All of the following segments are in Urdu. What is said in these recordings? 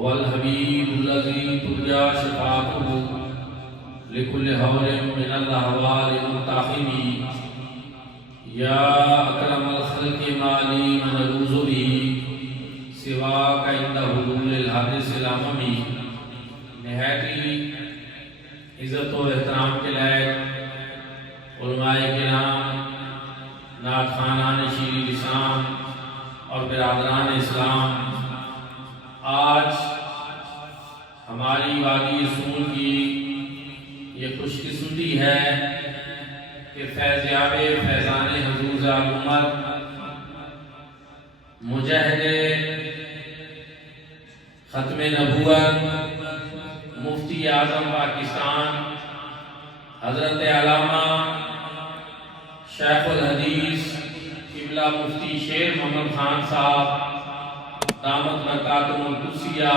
هو الحبيب الذي ترجى شفاعته لكل هول من الأهوال الملتحم يا أكرم الخلق مالي من ألوذ به سواك عند حلول الحادث الأممی۔ نہایت ہی عزت و احترام کے لائق علماء کرام، نعت خوانان شیریں لسان اور برادران اسلام، آج ہماری وادی سون کی یہ خوش قسمتی ہے کہ فیضیاب فیضان حضور ذات مجاہد ختم نبوت، مفتی اعظم پاکستان حضرت علامہ شیخ الحدیث قبلہ مفتی شیر محمد خان صاحب دامت برکاتہم القدسیہ،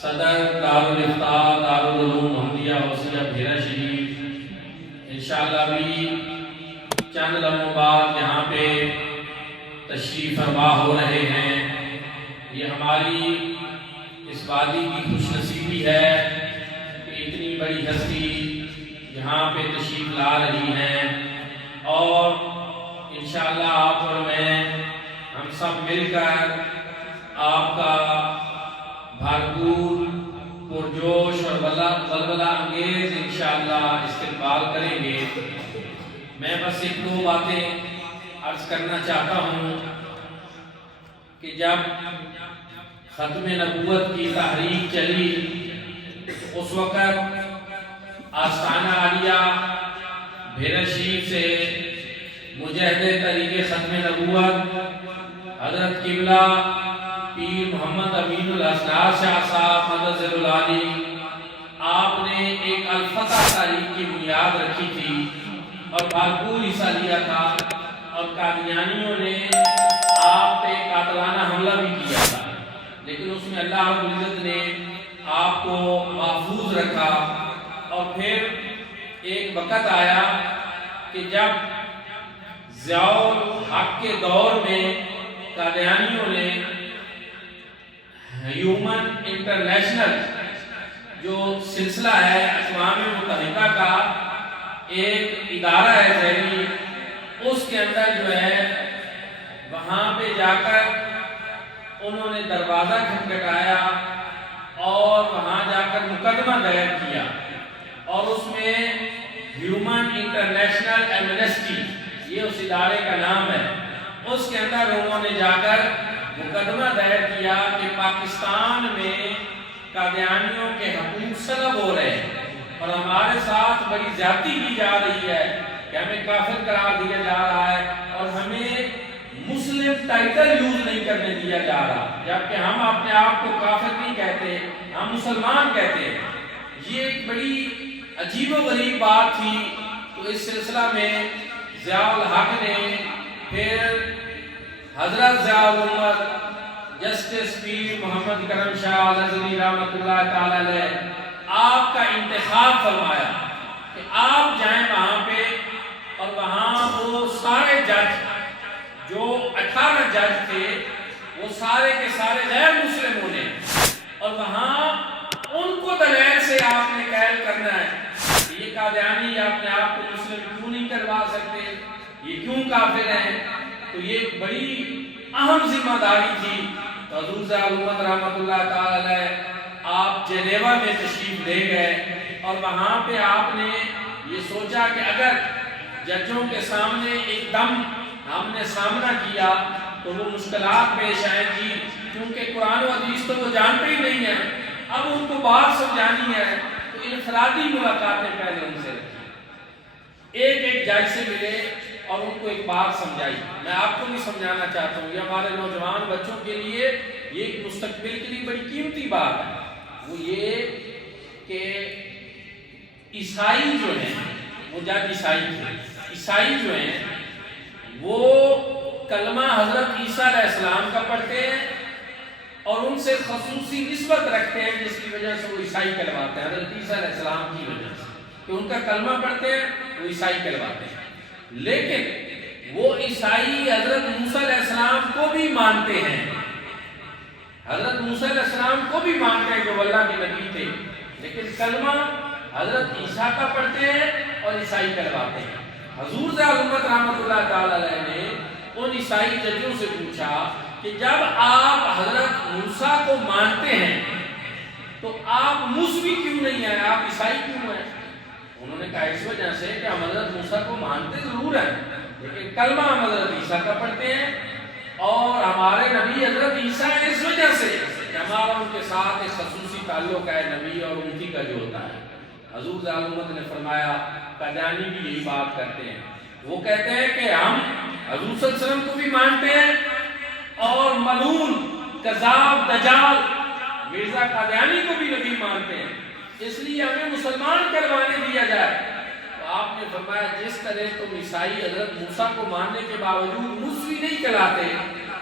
صدر دارالافتاء دارالعلوم محمدیہ وسیلہ بھیرہ شریف، انشاءاللہ بھی چند لمحوں بعد یہاں پہ تشریف فرما ہو رہے ہیں۔ یہ ہماری اس وادی کی خوش نصیبی ہے کہ اتنی بڑی ہستی یہاں پہ تشریف لا رہی ہیں، اور انشاءاللہ آپ اور میں ہم سب مل کر آپ کا بھرپور پرجوش اور ولولہ انگیز انشاءاللہ استقبال کریں گے۔ میں بس ایک دو باتیں عرض کرنا چاہتا ہوں کہ جب ختم نبوت کی تحریک چلی اس وقت آستانہ عالیہ بھیرہ شریف سے مجاہد طریق ختم نبوت حضرت قبلہ پیر محمد امین الاسرار شاہ صاحب مدد العالی، آپ نے ایک الفتح تاریخ کی بنیاد رکھی تھی اور بھرپور حصہ لیا تھا، اور قادیانیوں نے آپ پہ قاتلانہ حملہ بھی کیا تھا، لیکن اس میں اللہ رب العزت نے آپ کو محفوظ رکھا۔ اور پھر ایک وقت آیا کہ جب ضیاء الحق کے دور میں قادیانیوں نے ہیومن انٹرنیشنل جو سلسلہ ہے اقوام متحدہ کا ایک ادارہ ہے ذہنی، اس کے اندر جو ہے وہاں پہ جا کر انہوں نے دروازہ کھٹکھٹایا اور وہاں جا کر مقدمہ دائر کیا، اور اس میں ہیومن انٹرنیشنل ایمنسٹی، یہ اس ادارے کا نام ہے، اس کے اندر انہوں نے جا کر مقدمہ دائر کیا کہ پاکستان میں قادیانیوں کے حقوق سلب ہو رہے ہیں اور ہمارے ساتھ بڑی زیادتی کی جا رہی ہے کہ ہمیں کافر قرار دیا جا رہا ہے اور ہمیں مسلم ٹائٹل یوز نہیں کرنے دیا جا رہا، جبکہ ہم اپنے آپ کو کافر نہیں کہتے، ہم مسلمان کہتے ہیں۔ یہ ایک بڑی عجیب و غریب بات تھی۔ تو اس سلسلہ میں ضیاء الحق نے پھر حضرت ضیاء الامت جسٹس پیر محمد کرم شاہ الازہری رحمۃ اللہ تعالی علیہ آپ کا انتخاب فرمایا کہ آپ جائیں وہاں پہ، اور وہاں وہ سارے جج جو 18 جج تھے وہ سارے کے سارے غیر مسلموں نے، اور وہاں ان کو دلیل سے آپ نے قید کرنا ہے کہ یہ قادیانی اپنے آپ کو مسلم کیوں نہیں کروا سکتے، یہ کیوں کافر ہیں۔ تو یہ بڑی اہم ذمہ داری تھی۔ تو حضور ضیاء الامت رحمۃ اللہ تعالی علیہ آپ جنیوا میں تشریف لے گئے، اور وہاں پہ آپ نے یہ سوچا کہ اگر ججوں کے سامنے ایک دم ہم نے سامنا کیا تو وہ مشکلات پیش آئیں گی، کیونکہ قرآن و حدیث تو وہ جانتے ہی نہیں ہیں، اب ان کو بات سمجھانی ہے، تو انفرادی ملاقاتیں پہلے ان سے رکھی، ایک ایک جج سے ملے اور ان کو ایک بات سمجھائی۔ میں آپ کو بھی سمجھانا چاہتا ہوں، یہ ہمارے نوجوان بچوں کے لیے یہ ایک مستقبل کے لیے بڑی قیمتی بات ہے، وہ یہ کہ عیسائی جو ہیں، وہ جج عیسائی تھے، عیسائی جو ہیں وہ کلمہ حضرت عیسیٰ علیہ السلام کا پڑھتے ہیں اور ان سے خصوصی نسبت رکھتے ہیں، جس کی وجہ سے وہ عیسائی کہلواتے ہیں، حضرت عیسیٰ علیہ السلام کی وجہ سے کہ ان کا کلمہ پڑھتے ہیں وہ عیسائی کہلواتے ہیں۔ لیکن وہ عیسائی حضرت موسیٰ علیہ السلام کو بھی مانتے ہیں، حضرت موسیٰ علیہ السلام کو بھی مانتے ہیں کہ وہ اللہ کے نبی تھے، لیکن کلمہ حضرت عیسیٰ کا پڑھتے ہیں اور عیسائی کرواتے ہیں۔ حضور ذی الامت رحمۃ اللہ تعالی علیہ نے ان عیسائی ججوں سے پوچھا کہ جب آپ حضرت موسیٰ کو مانتے ہیں تو آپ موسوی کیوں نہیں ہیں، آپ عیسائی کیوں ہیں؟ انہوں نے کہا اس وجہ سے کہ ہم حضرت موسیٰ کو مانتے ضرور ہیں لیکن کلمہ ہم حضرت عیسیٰ کا پڑھتے ہیں، اور ہمارے نبی حضرت عیسیٰ ہیں اس وجہ سے کہ ہمارا ان کے ساتھ ایک خصوصی تعلق ہے نبی اور امتی کا جو ہوتا ہے۔ حضور ذی الامت نے فرمایا، قادیانی بھی یہی بات کرتے ہیں، وہ کہتے ہیں کہ ہم حضور صلی اللہ علیہ وسلم کو بھی مانتے ہیں اور ملعون کذاب دجال مرزا قادیانی کو بھی نبی مانتے ہیں، اس لیے ہمیں مسلمان کروانے دیا جائے۔ تو آپ نے فرمایا جس طرح تم عیسائی حضرت موسیٰ کو ماننے کے باوجود موسوی نہیں کہلاتے،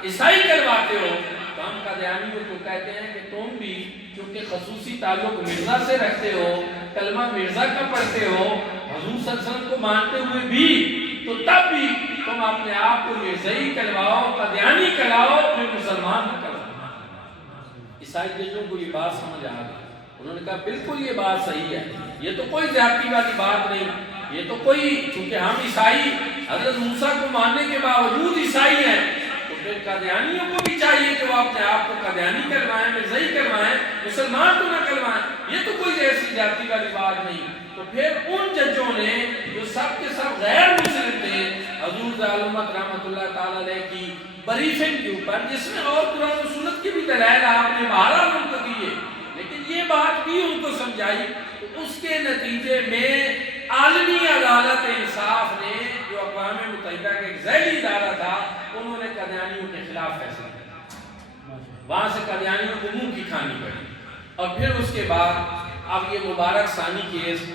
عیسائی کرواتے ہو، تو ہم قادیانیوں کو کہتے ہیں کہ تم بھی کیونکہ خصوصی تعلق مرزا سے رکھتے ہو، کلمہ مرزا کا پڑھتے ہو، حضور صلی اللہ علیہ وسلم کو مانتے ہوئے بھی، تو تب بھی تم اپنے آپ کو مرزائی کہلاؤ، قادیانی کہلاؤ، پھر مسلمان نہ کہلاؤ۔ عیسائی ججوں کو یہ بات سمجھ آ گئی، انہوں نے کہا بالکل یہ بات صحیح ہے، یہ تو کوئی زیادتی والی بات نہیں، یہ تو کوئی، چونکہ ہم عیسائی حضرت موسیٰ کو ماننے کے باوجود عیسائی ہیں، تو پھر قادیانیوں کو بھی چاہیے کہ وہ اپنے آپ کو قادیانی کروائیں، مرزائی کروائیں، مسلمان تو نہ کروائیں، یہ تو کوئی ایسی زیادتی والی بات نہیں۔ تو پھر ان ججوں نے جو سب کے سب غیر مسلم تھے، حضور ذی الامت رحمۃ اللہ تعالی علیہ کی بریفنگ کے اوپر، جس میں اور قرآن و سنت کی بھی دلائل آپ نے بہرحال ان کو دیے، لیکن یہ بات بھی ان کو سمجھائی، تو اس کے نتیجے میں عالمی عدالت انصاف نے جو اقوام متحدہ کا ایک ذیلی ادارہ تھا، انہوں نے قادیانیوں کے خلاف فیصلہ کیا، وہاں سے قادیانیوں کو منہ کی کھانی پڑی، اور پھر اس کے بعد اب یہ مبارک ثانی کیس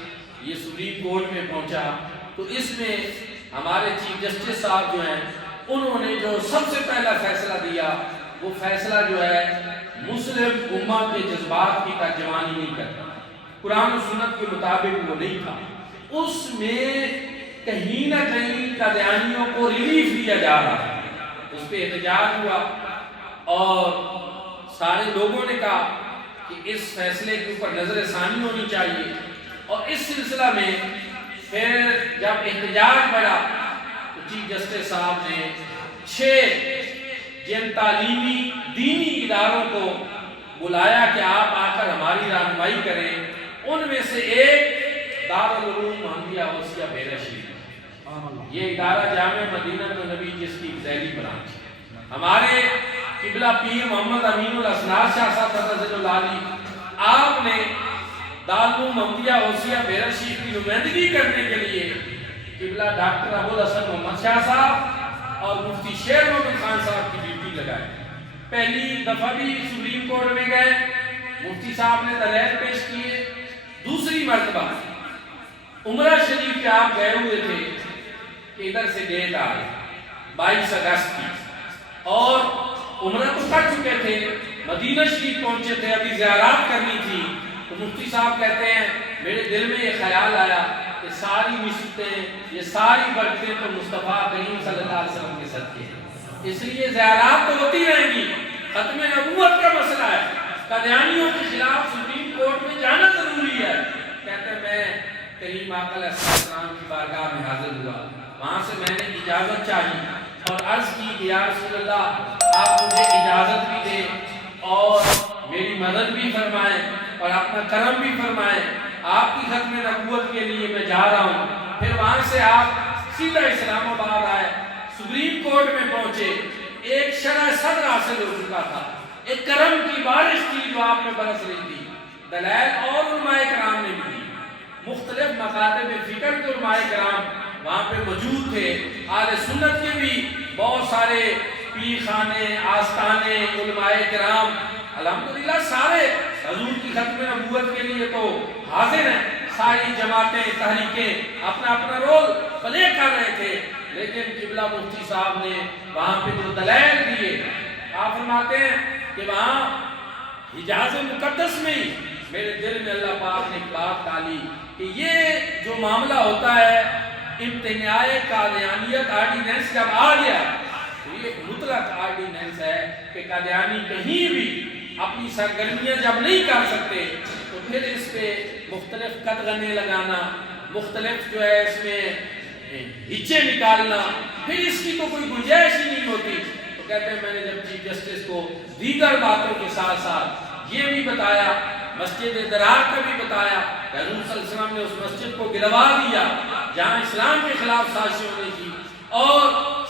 یہ سپریم کورٹ میں پہنچا، تو اس میں ہمارے چیف جسٹس صاحب جو ہیں انہوں نے جو سب سے پہلا فیصلہ دیا، وہ فیصلہ جو ہے مسلم امہ کے جذبات کی ترجمانی نہیں کرتا، قرآن و سنت کے مطابق وہ نہیں تھا، اس میں کہیں نہ کہیں قادیانیوں کو ریلیف دیا جا رہا ہے، اس پہ احتجاج ہوا اور سارے لوگوں نے کہا کہ اس فیصلے کے اوپر نظر ثانی ہونی چاہیے، اور اس سلسلہ میں پھر جب احتجاج بڑھا تو چیف جسٹس صاحب نے 6 جن تعلیمی دینی اداروں کو بلایا کہ آپ آ کر ہماری رہنمائی کریں، ان میں سے ایک دارالعلوم محمدیہ غوثیہ بیرا شریف، یہ ادارہ جامع مدینہ النبی جس کی ذیلی برانچ ہے، ہمارے قبلہ پیر محمد امین الاسرار شاہ صاحب رضی اللہ علیہ، آپ نے دارالعلوم محمدیہ غوثیہ بیرا شریف کی نمائندگی کرنے کے لیے قبلہ ڈاکٹر ابوالحسن محمد شاہ صاحب اور مفتی شیر محمد خان صاحب کی ڈیوٹی لگائے۔ پہلی دفعہ بھی سپریم کورٹ میں گئے، مفتی صاحب نے دلائل پیش کیے، دوسری مرتبہ عمرہ شریف کے آپ گئے ہوئے تھے کہ ادھر سے ڈیٹ آ گئی 22 اگست کی، اور عمرہ تو کر چکے تھے، مدینہ شریف پہنچے تھے، ابھی زیارات کرنی تھی، تو مفتی صاحب کہتے ہیں میرے دل میں یہ خیال آیا کہ ساری نسبتیں، یہ ساری برکتیں تو مصطفیٰ کریم صلی اللہ علیہ وسلم کے صدقے ہیں، اس لیے زیارات تو ہوتی رہیں گی، ختم نبوت کا مسئلہ ہے، قادیانیوں کے خلاف سپریم کورٹ میں جانا ضروری ہے۔ کہتے ہیں میں کریم آقا علیہ السلام کی بارگاہ میں حاضر ہوا، وہاں سے میں نے اجازت چاہی اور عرض کی کہ یا رسول اللہ آپ مجھے اجازت بھی دیں اور میری مدد بھی فرمائیں اور اپنا کرم بھی فرمائیں، آپ کی ختم نبوت کے لیے میں جا رہا ہوں۔ پھر وہاں سے آپ سیدھا اسلام آباد آئے، سپریم کورٹ میں پہنچے، ایک شرح صدر حاصل ہو چکا تھا، ایک کرم کی بارش تھی جو آپ میں برس رہی تھی، دلائل اور علماء کرام نے بھی دی، مختلف مکاتب فکر کے علماء کرام وہاں پہ موجود تھے، اہل سنت کے بھی بہت سارے پیر خانے، آستانے، علماء کرام الحمدللہ سارے حضور کی ختم نبوت کے لیے تو حاضر ہیں، ساری جماعتیں، تحریکیں اپنا اپنا رول پلے کر رہے تھے، لیکن قبلہ مفتی صاحب نے وہاں پہ جو دلائل دیے، آپ فرماتے ہیں کہ وہاں حجاز مقدس میں ہی میرے دل میں اللہ پاک نے ایک بات ڈالی کہ یہ جو معاملہ ہوتا ہے امتناع قادیانیت آرڈیننس جب آ گیا تو یہ مطلق آرڈیننس ہے کہ قادیانی کہیں بھی اپنی سرگرمیاں جب نہیں کر سکتے تو پھر اس پہ مختلف قدغنے لگانا، مختلف جو ہے اس میں ہچے نکالنا، پھر اس کی تو کوئی گنجائش ہی نہیں ہوتی۔ تو کہتے ہیں میں نے جب چیف جسٹس کو دیگر باتوں کے ساتھ ساتھ یہ بھی بتایا، مسجد درار کا بھی بتایا، حضور صلی اللہ علیہ وسلم نے اس مسجد کو گروا دیا جہاں اسلام کے خلاف سازشوں نے کی، اور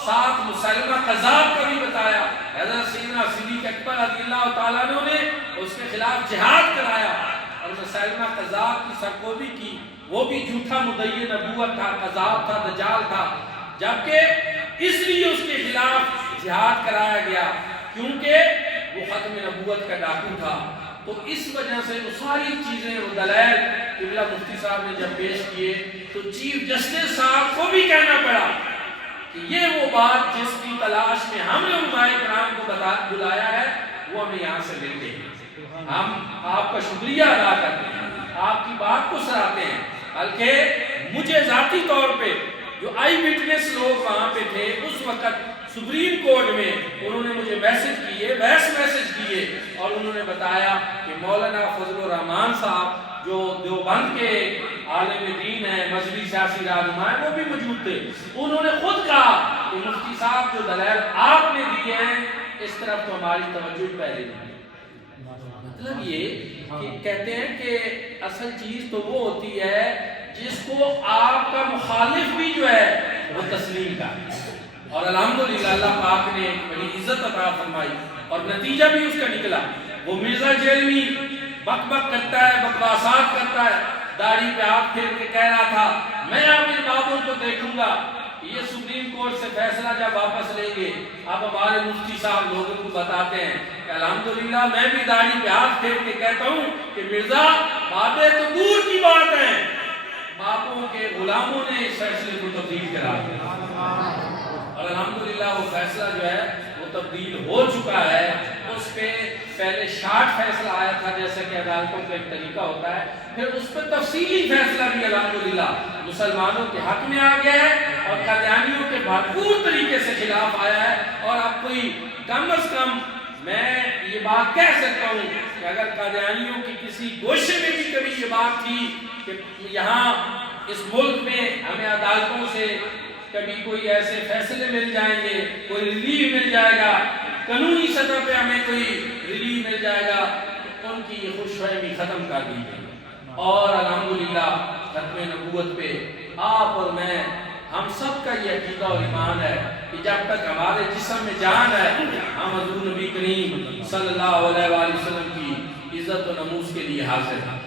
ساتھ مسلمہ قذاب کا بھی بتایا، حضرت سیدنا صدیق اکبر رضی اللہ تعالیٰ عنہ نے اس کے خلاف جہاد کرایا اور مسلمہ قذاب کی سرکوبی کی۔ وہ بھی جھوٹا مدعی نبوت تھا، قذاب تھا، دجال تھا، جبکہ اس لیے اس کے خلاف جہاد کرایا گیا کیونکہ وہ ختم نبوت کا ڈاکو تھا۔ تو اس وجہ سے وہ ساری چیزیں، وہ دلائل قبلہ مفتی صاحب نے جب پیش کیے تو چیف جسٹس صاحب کو بھی کہنا پڑا کہ یہ وہ بات جس کی تلاش میں ہم نے علماء کرام کو بلایا ہے وہ ہمیں یہاں سے مل گئی۔ ہم آپ کا شکریہ ادا کرتے ہیں، آپ کی بات کو سراہتے ہیں، بلکہ مجھے ذاتی طور پہ جو آئی وٹنس لوگ وہاں پہ تھے اس وقت سپریم کورٹ میں، انہوں نے مجھے میسج کیے، ویس میسج کیے، اور انہوں نے بتایا کہ مولانا فضل الرحمان صاحب جو دیوبند کے عالم دین ہیں، مذہبی سیاسی رہنما ہیں، وہ بھی موجود تھے۔ انہوں نے خود کہا کہ مفتی صاحب جو دلائل آپ نے دیے ہیں اس طرف تو ہماری توجہ پہلے نہیں۔ مطلب یہ کہ کہتے ہیں کہ اصل چیز تو وہ ہوتی ہے جس کو آپ کا مخالف بھی جو ہے وہ تسلیم کرے، اور الحمدللہ اللہ پاک نے ایک بڑی عزت عطا فرمائی اور نتیجہ بھی اس کا نکلا۔ وہ مرزا جیلمی بک بک کرتا ہے، بکواسات کرتا ہے، داڑھی پہ ہاتھ پھیر کے کہہ رہا تھا میں اب ان بابوں کو دیکھوں گا، یہ سپریم کورٹ سے فیصلہ جب واپس لیں گے۔ اب ہمارے مفتی صاحب لوگوں کو بتاتے ہیں کہ الحمدللہ میں بھی داڑھی پہ ہاتھ پھیر کے کہتا ہوں کہ مرزا باتیں تو دور کی بات ہیں، باپوں کے غلاموں نے اس فیصلے کو تبدیل کرا دیا، اور الحمدللہ وہ فیصلہ جو ہے وہ تبدیل ہو چکا ہے۔ اس پہ پہلے شارٹ فیصلہ آیا تھا جیسا کہ عدالتوں کا ایک طریقہ ہوتا ہے، پھر اس پہ تفصیلی فیصلہ بھی الحمدللہ مسلمانوں کے حق میں آ گیا ہے اور قادیانیوں کے بھرپور طریقے سے خلاف آیا ہے۔ اور اب کوئی کم از کم میں یہ بات کہہ سکتا ہوں کہ اگر قادیانیوں کی کسی گوشے میں بھی کبھی یہ بات تھی کہ یہاں اس ملک میں ہمیں عدالتوں سے کبھی کوئی ایسے فیصلے مل جائیں گے، کوئی ریلیف مل جائے گا، قانونی سطح پہ ہمیں کوئی ریلیف مل جائے گا، تو ان کی یہ خوش فہمی ختم کر دی گئی۔ اور الحمدللہ ختم نبوت پہ آپ اور میں، ہم سب کا یہ عقیدہ اور ایمان ہے کہ جب تک ہمارے جسم میں جان ہے ہم حضور نبی کریم صلی اللہ علیہ وآلہ وسلم کی عزت و نموز کے لیے حاضر ہیں۔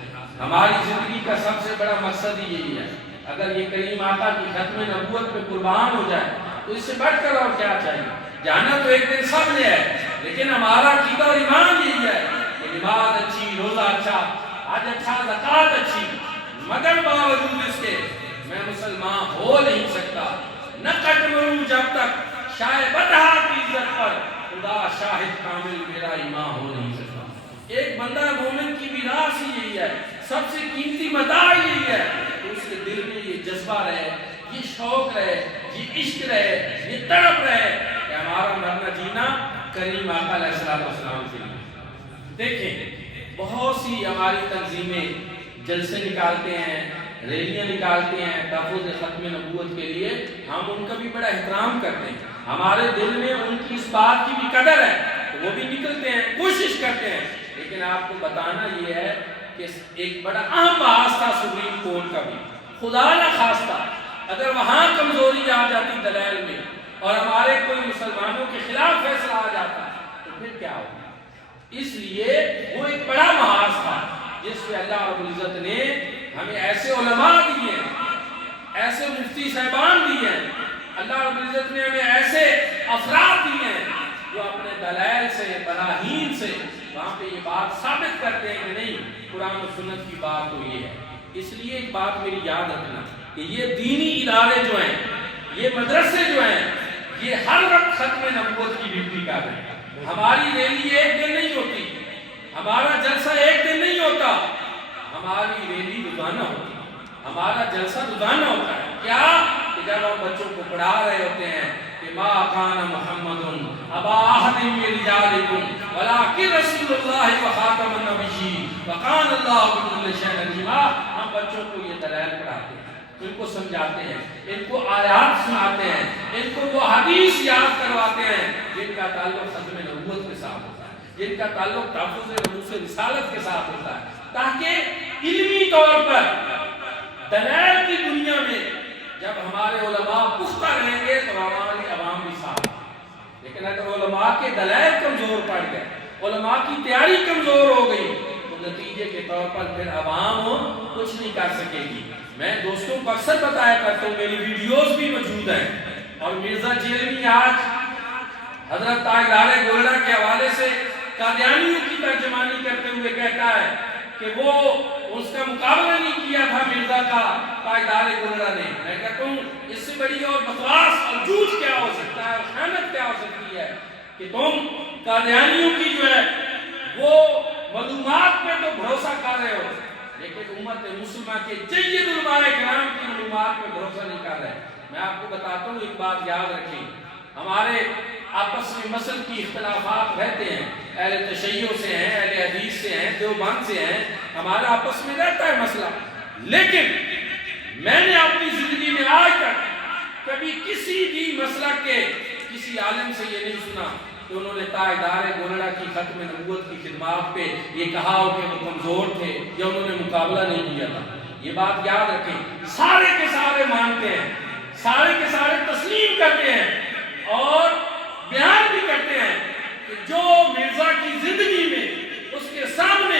ہماری زندگی کا سب سے بڑا مقصد ہی یہی ہے، اگر یہ کریم آقا کی ختم نبوت پہ قربان ہو جائے تو اس سے بڑھ کر اور کیا چاہیے؟ جانا تو ایک دن سب نے ہے، لیکن ہمارا عقیدہ اور ایمان یہی ہے کہ نماز اچھی، روزہ اچھا، حج اچھا، زکوٰۃ اچھی، مگر باوجود اس کے میں مسلمان ہو نہیں سکتا۔ نہ کٹ مروں جب تک شاہ بدہا کی عزت پر خدا شاہد کامل میرا ایمان ہو نہیں سکتا۔ ایک بندہ مومن کی میراث ہی یہی ہے، سب سے قیمتی متاع یہی ہے کہ اس کے دل میں یہ جذبہ رہے، یہ شوق رہے، یہ عشق رہے، یہ تڑپ رہے کہ ہمارا مرنا جینا کریم آقا علیہ السلام کے لیے۔ دیکھیں بہت سی ہماری تنظیمیں جلسے نکالتے ہیں، ریلیاں نکالتے ہیں تحفظ ختم نبوت کے لیے، ہم ان کا بھی بڑا احترام کرتے ہیں، ہمارے دل میں ان کی اس بات کی بھی قدر ہے تو وہ بھی نکلتے ہیں، کوشش کرتے ہیں۔ لیکن آپ کو بتانا یہ ہے کہ ایک بڑا اہم بحث تھا سپریم کورٹ کا بھی، خدا نہ خواستہ اگر وہاں کمزوری آ جاتی دلائل میں اور ہمارے کوئی مسلمانوں کے خلاف فیصلہ آ جاتا تو پھر کیا ہوگا؟ اس لیے وہ ایک بڑا محاذ تھا جس پہ اللہ رب العزت نے ہمیں ایسے علماء دیے ہیں، ایسے مفتی صاحبان دیے ہیں، اللہ رب العزت نے ہمیں ایسے افراد دیے ہیں جو اپنے دلائل سے، براہین سے وہاں پہ یہ بات ثابت کرتے ہیں کہ نہیں قرآن و سنت کی بات تو یہ ہے۔ اس لیے ایک بات میری یاد رکھنا کہ یہ دینی ادارے جو ہیں، یہ مدرسے جو ہیں، یہ ہر وقت ختم نبوت کی ڈیوٹی کر رہے ہیں۔ ہماری ریلی ایک دن نہیں ہوتی، ہمارا جلسہ ایک دن نہیں ہوتا، ہماری ریلی روزانہ ہوتی ہے، ہمارا جلسہ روزانہ ہوتا ہے۔ کیا کہ جب ہم بچوں کو پڑھا رہے ہوتے ہیں کہ ما کان محمد ابا احد من رجالکم ولکن رسول اللہ و خاتم النبیین وکان اللہ بکل شیء علیما۔ ہم بچوں کو یہ دلائل پڑھاتے ہیں، ان کو سمجھاتے ہیں، ان کو آیات سناتے ہیں، ان کو وہ حدیث یاد کرواتے ہیں جن کا تعلق ختم نبوت کے ساتھ ہوتا ہے، جن کا تعلق تحفظ ناموس رسالت کے ساتھ ہوتا ہے، تاکہ علمی طور پر دلائل کی دنیا میں جب ہمارے علماء پختہ رہیں گے تو ہماری عوام بھی ساتھ۔ لیکن اگر علماء کے دلائل کمزور پڑ گئے، علماء کی تیاری کمزور ہو گئی، تو نتیجے کے طور پر پھر عوام کچھ نہیں کر سکے گی۔ میں دوستوں کو اکثر بتایا کرتا ہوں، میری ویڈیوز بھی موجود ہیں، اور مرزا جیلمی آج حضرت تاجدار گولڑا کے حوالے سے قادیانیوں کی ترجمانی کرتے ہوئے کہتا ہے کہ وہ اس کا مقابلہ نہیں کیا تھا مرزا کا تاجدار گولڑا نے۔ میں کہتا ہوں اس سے بڑی اور بکواس اور جھوٹ کیا ہو سکتا ہے، اور خیانت کیا ہو سکتی ہے کہ تم قادیانیوں کی جو ہے وہ معلومات میں تو بھروسہ کر رہے ہو، لیکن امت مسلمہ کے جید علماء کرام کی معلومات میں بھروسہ نہیں کر رہے۔ میں آپ کو بتاتا ہوں ایک بات یاد رکھیں، ہمارے آپس میں مسل کی اختلافات رہتے ہیں، اہل تشیع سے ہیں، اہل حدیث سے ہیں، دیوبند سے ہیں، ہمارا آپس میں رہتا ہے مسئلہ، لیکن میں نے اپنی زندگی میں آج تک کبھی کسی بھی مسلک کے کسی عالم سے یہ نہیں سنا کہ انہوں نے تاجدار گولڑا کی ختم نبوت کی خدمات پہ یہ کہا ہو کہ وہ کمزور تھے یا انہوں نے مقابلہ نہیں کیا تھا۔ یہ بات یاد رکھیں، سارے کے سارے مانتے ہیں، سارے کے سارے تسلیم کرتے ہیں اور بیان بھی کرتے ہیں کہ جو مرزا کی زندگی میں اس کے سامنے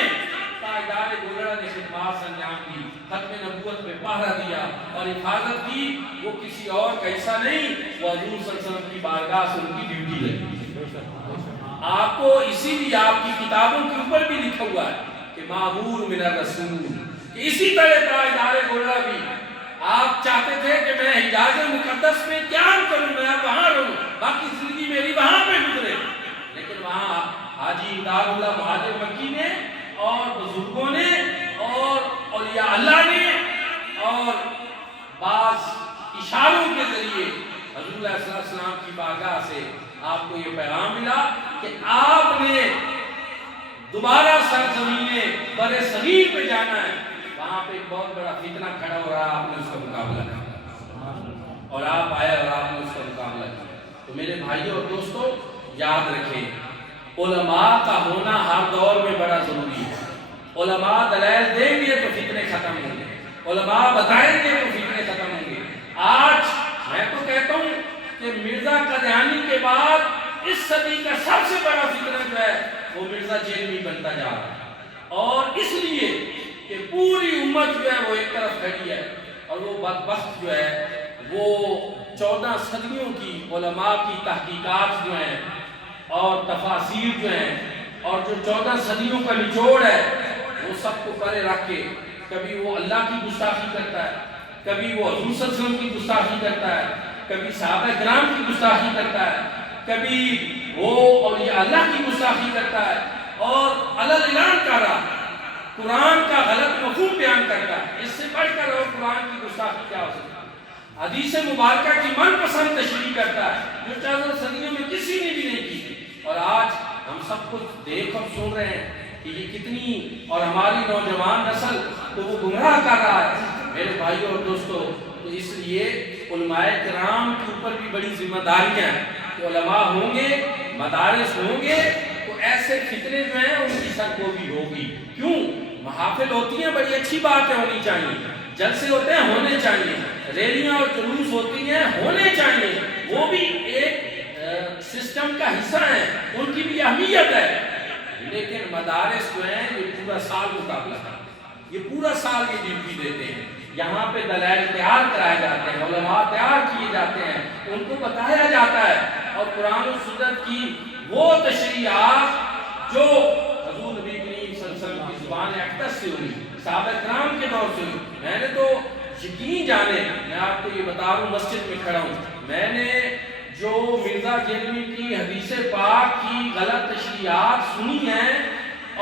تاجدار گولڑا نے خدمات انجام دی، ختم نبوت میں پہرا دیا اور حفاظت کی، وہ کسی اور کا حصہ نہیں، وہ حضور صلی اللہ علیہ وسلم کی بارگاہ سے ان کی ڈیوٹی لگی۔ آپ کو اسی لیے آپ کی کتابوں کے اوپر بھی لکھا ہوا ہے کہ معمور من الرسول، کہ اسی طرح تاجدار گولڑا بھی آپ چاہتے تھے کہ میں حجاز مقدس میں قیام کروں، میں وہاں رہوں، باقی زندگی میری وہاں پہ گزرے، لیکن وہاں حاجی امداد اللہ مہاجر مکی نے اور بزرگوں نے اور اولیاء اللہ نے اور بعض اشاروں کے ذریعے حضور صلی اللہ علیہ وسلم کی بارگاہ سے آپ کو یہ پیغام ملا کہ آپ نے دوبارہ سرزمین بر صغیر پہ جانا ہے، وہاں پہ ایک بہت بڑا فتنہ کھڑا ہو رہا، آپ نے اس کا مقابلہ کیا اور آپ آئے اور آپ نے اس کا مقابلہ کیا۔ تو میرے بھائیوں اور دوستوں یاد رکھیں، علماء کا ہونا ہر دور میں بڑا ضروری ہے۔ علماء دلائل دیں گے تو فتنے ختم ہوں گے، علماء بتائیں گے تو فتنے ختم ہوں گے۔ آج میں تو کہتا ہوں کہ مرزا قادیانی کے بعد اس صدی کا سب سے بڑا فتنہ جو ہے وہ مرزا جیلمی بنتا جا رہا ہے، اور اس لیے کہ پوری امت جو ہے وہ ایک طرف کھڑی ہے، اور وہ بدبخت جو ہے وہ 14 صدیوں کی علماء کی تحقیقات جو ہیں اور تفاسیر جو ہیں اور جو 14 صدیوں کا نچوڑ ہے وہ سب کو پرے رکھ کے کبھی وہ اللہ کی گستاخی کرتا ہے، کبھی وہ حضور صلی اللہ علیہ وسلم کی گستاخی کرتا ہے، کبھی صحابہ کرام کی گستاخی کرتا ہے، کبھی وہ اولیاء اللہ کی گستاخی کرتا ہے، اور علل اعلان کر رہا قرآن کا غلط مفہوم بیان کرتا ہے۔ اس سے بڑھ کر اور قرآن کی گستاخی کیا ہو سکتا ہے؟ حدیث مبارکہ کی من پسند تشریح کرتا ہے جو 14 صدیوں میں کسی نے بھی نہیں کی تھی، اور آج ہم سب کچھ دیکھ اور سن رہے ہیں کہ یہ کتنی، اور ہماری نوجوان نسل تو وہ گمراہ کر رہا ہے۔ میرے بھائیوں اور دوستوں، تو اس لیے علماء کرام کے اوپر بھی بڑی ذمہ داریاں ہیں کہ علماء ہوں گے، مدارس ہوں گے، تو ایسے فتنے جو ہیں ان کی سرگوبی ہوگی۔ کیوں؟ محافل ہوتی ہیں، بڑی اچھی باتیں ہونی چاہیے، جلسے ہوتے ہیں ہونے چاہیے، ریلیاں اور جلوس ہوتی ہیں ہونے چاہیے، وہ بھی ایک سسٹم کا حصہ ہیں، ان کی بھی اہمیت ہے، لیکن مدارس جو ہیں یہ پورا سال مقابلہ کرتے ہیں، یہ پورا سال یہ ڈیوٹی دیتے ہیں، یہاں پہ دلائل تیار کرائے جاتے ہیں، علماء تیار کیے جاتے ہیں، ان کو بتایا جاتا ہے، اور قرآن و سنت کی وہ تشریحات جو حضور نبی کریم صلی اللہ علیہ وسلم کی زبان اقدس سے ہوئی، صحابہ کرام کے دور سے ہوئی۔ میں نے تو یقین جانے، میں آپ کو یہ بتا رہا ہوں، مسجد میں کھڑا ہوں، میں نے جو مرزا جیلمی کی حدیث پاک کی غلط تشریحات سنی ہیں،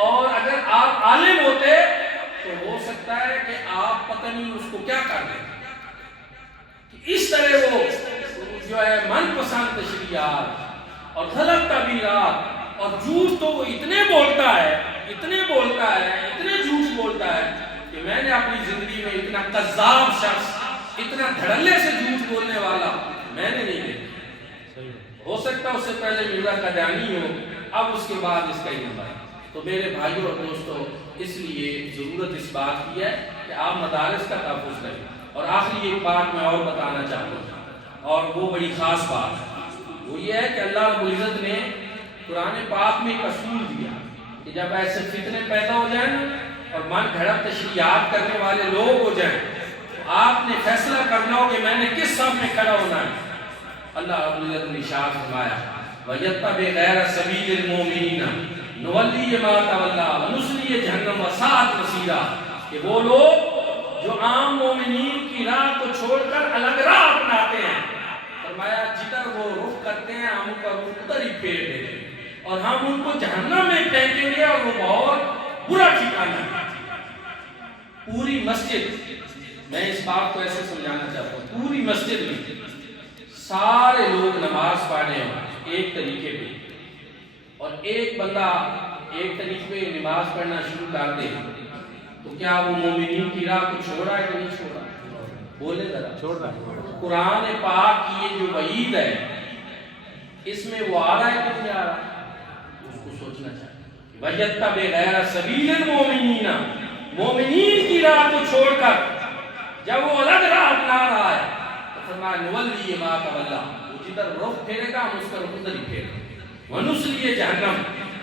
اور اگر آپ عالم ہوتے تو ہو سکتا ہے کہ آپ پتہ نہیں اس کو کیا کر دیں، کہ اس طرح وہ جو ہے من پسند تشریحات اور غلط تعبیرات اور جھوٹ تو وہ اتنے بولتا ہے اتنے جھوٹ بولتا ہے کہ میں نے اپنی زندگی میں اتنا کذاب شخص، اتنا دھڑلے سے جھوٹ بولنے والا میں نے نہیں دیکھا۔ ہو سکتا اس سے پہلے مرزا قادیانی ہو، اب اس کے بعد اس کا ہی نمبر ہے۔ تو میرے بھائیوں اور دوستوں، اس لیے ضرورت اس بات کی ہے کہ آپ مدارس کا تحفظ کریں۔ اور آخری ایک بات میں اور بتانا چاہتا ہوں، اور وہ بڑی خاص بات ہے، وہ یہ ہے کہ اللہ رب العزت نے قرآن پاک میں ایک اصول دیا کہ جب ایسے فتنے پیدا ہو جائیں اور من گھڑت تشریحات کرنے والے لوگ ہو جائیں تو آپ نے فیصلہ کرنا ہو کہ میں نے کس صف میں کھڑا ہونا ہے۔ اللہ رب العزت نے ارشاد فرمایا وَيَتَّبِعْ غَيْرَ سَبِيلِ الْمُؤْمِنِينَ نُوَلِّهِ مَا تَوَلَّىٰ وَنُصْلِهِ جَهَنَّمَ وَسَاءَتْ مَصِيرًا، کہ وہ لوگ جو عام مومنین کی راہ کو چھوڑ کر الگ راہ اپناتے ہیں، فرمایا جدھر وہ رخ کرتے ہیں ہم ان کا رخ ادھر ہی پھیر دیتے ہیں اور ہم ان کو جہنم میں پھینکیں گے اور وہ بہت برا ٹھکانہ ہے۔ پوری مسجد، میں اس بات کو ایسے سمجھانا چاہتا ہوں، پوری مسجد میں سارے لوگ نماز پڑھنے ہیں ایک طریقے پہ، اور ایک بندہ ایک طریقے پہ نماز پڑھنا شروع کر دے تو کیا وہ مومنین کی راہ کو چھوڑ رہا ہے کہ نہیں چھوڑ رہا؟ بولے ذرا، چھوڑ رہا ہے۔ قرآن پاک کی یہ جو وعید ہے اس میں وہ آ رہا ہے کہ نہیں آ رہا؟ اس کو سوچنا چاہیے۔ وَيَتَّبِعْ غَيْرَ سَبِيلِ الْمُؤْمِنِينَ، مومنین کی راہ کو چھوڑ کر جب وہ الگ راہ اپنا رہا ہے تو فرمایا نُوَلِّهِ مَا تَوَلَّىٰ، وہ جدھر رخ پھیرے گا ہم اس کا رخ ادھر ہی پھیریں گے۔ وَنُصْلِهِ جَهَنَّمَ،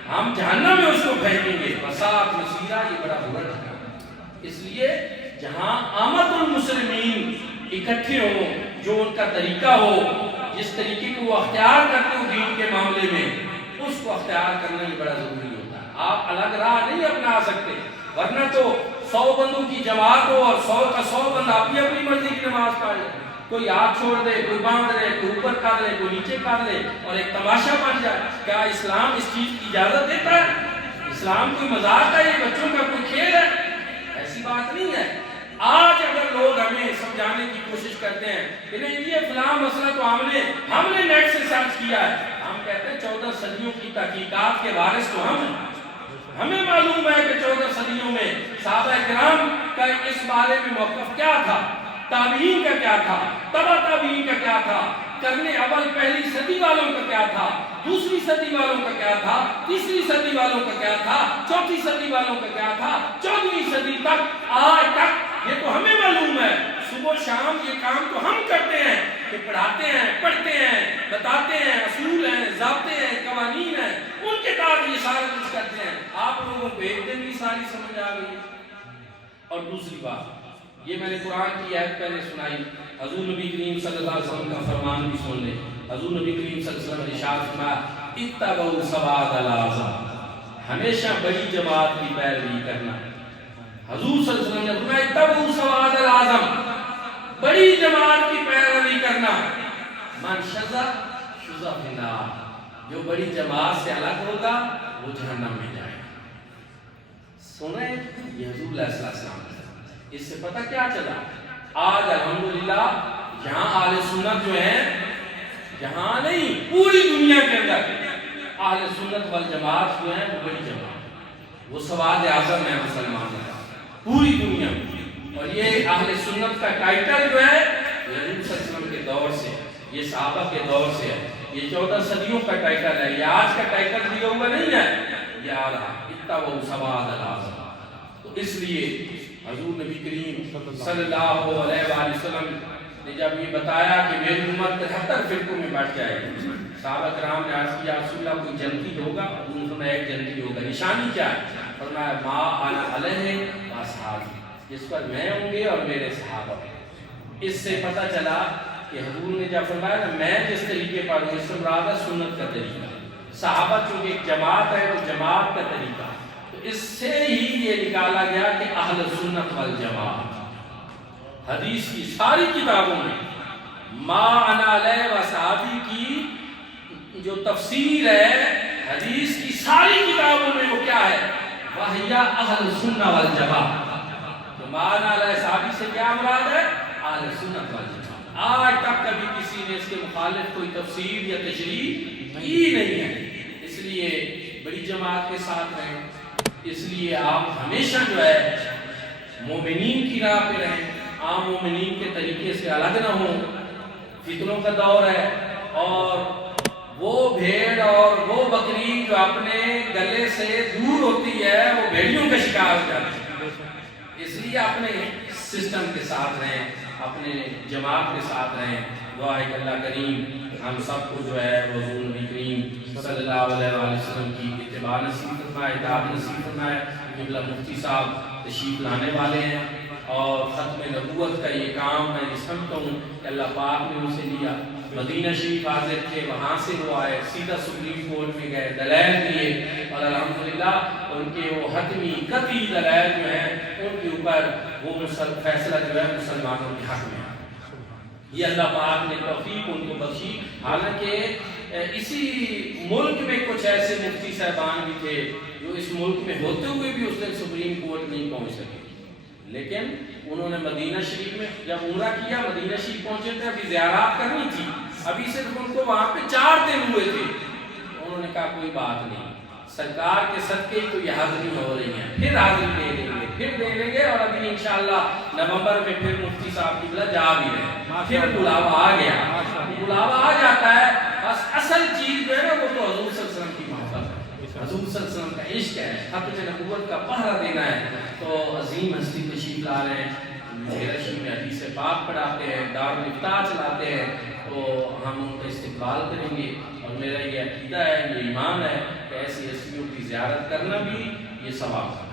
ہم جہنم میں اس کو پھینکیں گے۔ وَسَاءَتْ مَصِيرًا، یہ بڑا برا ٹھکانہ۔ اس لیے جہاں آمد المسلمین اکٹھے ہوں، جو ان کا طریقہ ہو، جس طریقے کو وہ اختیار کرتے ہو دین کے معاملے میں، اس کو اختیار کرنا ہی بڑا ضروری ہوتا ہے۔ آپ الگ راہ نہیں اپنا سکتے، ورنہ تو 100 بندوں کی جماعت ہو اور 100 کا 100 بندہ اپنی اپنی مرضی کی نماز پڑھ لے، کوئی ہاتھ چھوڑ دے، کوئی باندھ لے، کوئی اوپر کر لے، کوئی نیچے کر لے، اور ایک تماشا بن جائے۔ کیا اسلام اس چیز کی اجازت دیتا ہے؟ اسلام کوئی مذاق ہے، یہ بچوں کا کوئی کھیل ہے؟ ایسی بات نہیں ہے۔ آج اگر لوگ ہمیں سمجھانے کی کوشش کرتے ہیں کہ نہیں یہ فلاں مسئلہ تو ہم نے نیٹ سے سرچ کیا ہے، ہم کہتے ہیں 14 صدیوں کی تحقیقات کے وارث تو ہم ہیں۔ ہمیں معلوم ہے کہ 14 صدیوں میں صحابہ کرام کا اس بارے میں موقف کیا تھا، تابعین کا کیا تھا، تبع تابعین کا کیا تھا، قرن اول پہلی صدی والوں کا کیا تھا، دوسری صدی والوں کا کیا تھا، تیسری صدی والوں کا کیا تھا، چوتھی صدی والوں کا کیا تھا، 14ویں صدی تک آج تک یہ تو ہمیں معلوم ہے۔ صبح شام یہ کام تو ہم کرتے ہیں کہ پڑھاتے ہیں، پڑھتے ہیں، بتاتے ہیں، اصول ہیں، ضابطے ہیں، قوانین ہیں، ان کے تحت یہ سارا کچھ کرتے ہیں۔ آپ لوگوں کو ایک دن بھی ساری سمجھ آ گئی۔ اور دوسری بات، یہ میں نے قرآن کی آیت پہلے سنائی، حضور نبی کریم صلی اللہ علیہ وسلم کا فرمان بھی سن لیں۔ حضور نبی کریم صلی اللہ علیہ وسلم نے ارشاد فرمایا اتبعوا السواد الاعظم، ہمیشہ بڑی جماعت کی پیروی کرنا۔ حضور صلی اللہ علیہ وسلم نے فرمایا اتبعوا السواد الاعظم، بڑی جماعت کی پیروی کرنا۔ من شذ شذ فی النار، جو بڑی جماعت سے الگ ہوگا وہ جہنم میں جائے گا۔ سنیں یہ حضور علیہ السلام، اس سے پتہ کیا چلا؟ آج الحمدللہ یہاں اہل سنت جو ہیں، جہاں نہیں پوری دنیا کے اندر اہل سنت والجماعت جو ہیں وہ بڑی جماعت، وہ سواد اعظم ہے مسلمانوں کا پوری دنیا میں۔ اور یہ اہل سنت کا ٹائٹل جو ہے یہ حضور صلی اللہ علیہ وسلم کے دور سے، یہ صحابہ کے دور سے ہے، یہ 14 صدیوں کا ٹائٹل ہے، یہ آج کا ٹائٹل دیا ہوا نہیں ہے، یہ آ رہا اتبعوا السواد الاعظم۔ تو اس لیے حضور نبی کریم صلی اللہ علیہ وآلہ وسلم نے جب یہ بتایا کہ میری امت 73 فرقوں میں بٹ جائے گی، صحابہ کرام نے عرض کیا رسول اللہ کوئی جنتی ہوگا؟ انہوں نے ایک جنتی ہوگا، نشانی کیا ہے؟ فرمایا ما انا علیہ واصحابی، جس پر میں ہوں گے اور میرے صحابہ۔ اس سے پتہ چلا کہ حضور نے جب فرمایا نا میں جس طریقے پر ہوں، اس سے مراد ہے سنت کا طریقہ، صحابہ چونکہ ایک جماعت ہے وہ جماعت کا طریقہ، تو اس سے ہی یہ نکالا گیا کہ اہل سنت والجماعت۔ حدیث کی ساری کتابوں میں ما انا علیہ وصحابی کی جو تفسیر ہے حدیث کی ساری کتابوں میں وہ کیا ہے؟ وَهِيَ أَهْلُ السُّنَّةِ وَالْجَمَاعَةِ۔ تو ما انا علیہ وصحابی سے کیا مراد ہے؟ اہل سنت والجماعت۔ آج تک کبھی کسی نے اس کے مخالف کوئی تفسیر یا تشریح کی نہیں ہے۔ اس لیے بڑی جماعت کے ساتھ رہیں، اس لیے آپ ہمیشہ جو ہے مومنین کی راہ پہ رہیں، عام مومنین کے طریقے سے الگ نہ ہوں۔ فتنوں کا دور ہے، اور وہ بھیڑ اور وہ بکری جو اپنے گلے سے دور ہوتی ہے وہ بھیڑیوں کا شکار ہو جاتی ہے۔ اس لیے اپنے سسٹم کے ساتھ رہیں، اپنے جماعت کے ساتھ رہیں۔ دعا ہے کہ اللہ کریم ہم سب کو جو ہے حضور نبی کریم صلی اللہ علیہ وآلہ وسلم کی اتباع نصیب فرمائے، اطاعت نصیب فرمائے۔ قبلہ مفتی صاحب تشریف لانے والے ہیں، اور ختم نبوت کا یہ کام میں سمجھتا ہوں کہ اللہ پاک نے اسے لیا۔ مدینہ شریف حاضر تھے، وہاں سے وہ آئے، سیدھا سپریم کورٹ میں گئے، دلائل دیے، اور الحمدللہ ان کے وہ حتمی قطعی دلائل جو ہیں ان کے اوپر وہ فیصلہ جو ہے مسلمانوں کے حق میں۔ یہ اللہ پاک نے توفیق ان کو بخشی۔ حالانکہ اسی ملک میں کچھ ایسے مفتی صاحبان بھی تھے جو اس ملک میں ہوتے ہوئے بھی اس دن سپریم کورٹ نہیں پہنچ سکے، لیکن انہوں نے مدینہ شریف میں جب عمرہ کیا، مدینہ شریف پہنچے تھے، ابھی زیارات کرنی تھی، ابھی صرف ان کو وہاں پہ 4 دن ہوئے تھے، انہوں نے کہا کوئی بات نہیں، سرکار کے صدقے تو یہ حاضری ہو رہی ہیں، پھر حاضری دے دیں گے، اور ابھی انشاءاللہ نومبر میں پھر مفتی صاحب کی بلا جا بھی رہے، پھر بلاوا آ گیا، بلاوا آ جاتا ہے۔ بس اصل چیز جو ہے نا وہ تو حضور صلی اللہ علیہ وسلم کی محبت ہے، حضور صلی اللہ علیہ وسلم کا عشق ہے، ختم نبوت کا پہرا دینا ہے۔ تو عظیم ہستی تشریف لا رہے ہیں، میرا شریف میں حدیث پاک پڑھاتے ہیں، دارالافتا چلاتے ہیں، تو ہم ان کا استقبال کریں گے، اور میرا یہ عقیدہ ہے، یہ ایمان ہے کہ ایسی ہستیوں کی زیارت کرنا بھی یہ ثواب ہے۔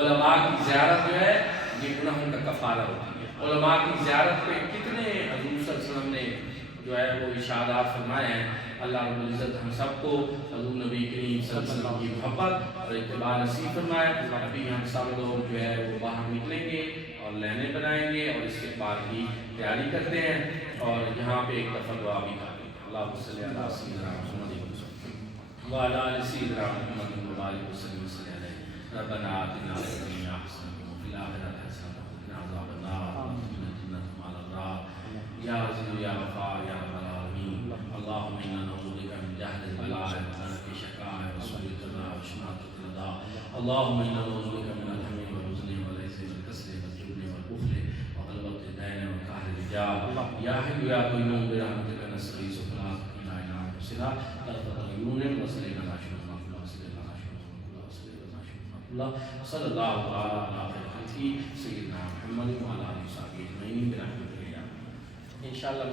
علماء کی زیارت جو ہے یہ گناہوں کا کفارہ ہوتی ہے۔ علماء کی زیارت پہ کتنے حضور صلی اللہ علیہ وسلم نے جو ہے وہ ارشادات فرمائے ہیں۔ اللہ رب العزت ہم سب کو حضور نبی کریم صلی اللہ علیہ وسلم کی محبت اور اتباع نصیب فرمائے۔ ابھی ہم سب لوگ جو ہے وہ باہر نکلیں گے اور لینے بنائیں گے، اور اس کے بعد کی تیاری کرتے ہیں، اور یہاں پہ ایک دفعہ دعا بھی کرتے ہیں۔ اللہم صلی علی سیدنا محمد وعلی آل سیدنا محمد وبارک وسلم علیہ۔ ربنا آتنا فی الدنیا حسنۃ وفی الآخرۃ حسنۃ وقنا عذاب النار وادخلنا الجنۃ مع الابرار یا عزیز یا غفار یا رب العالمین۔ اللهم انا نعوذ بک من جہد البلاء ودرک الشقاء وسوء القضاء وشماتة الأعداء۔ اللهم انا نعوذ بک من الهم والحزن والعجز والكسل والجبن والبخل وغلبة الدين وقهر الرجال یا حی یا قیوم برحمتک نستغیث فلا تکلنا الی انفسنا طرفة عیون واصلح لنا شؤوننا صلی اللہ تعالی علی خیر سیدنا محمد وعلی آلہ وصحبہ اجمعین برحمتک یا ارحم۔ انشاءاللہ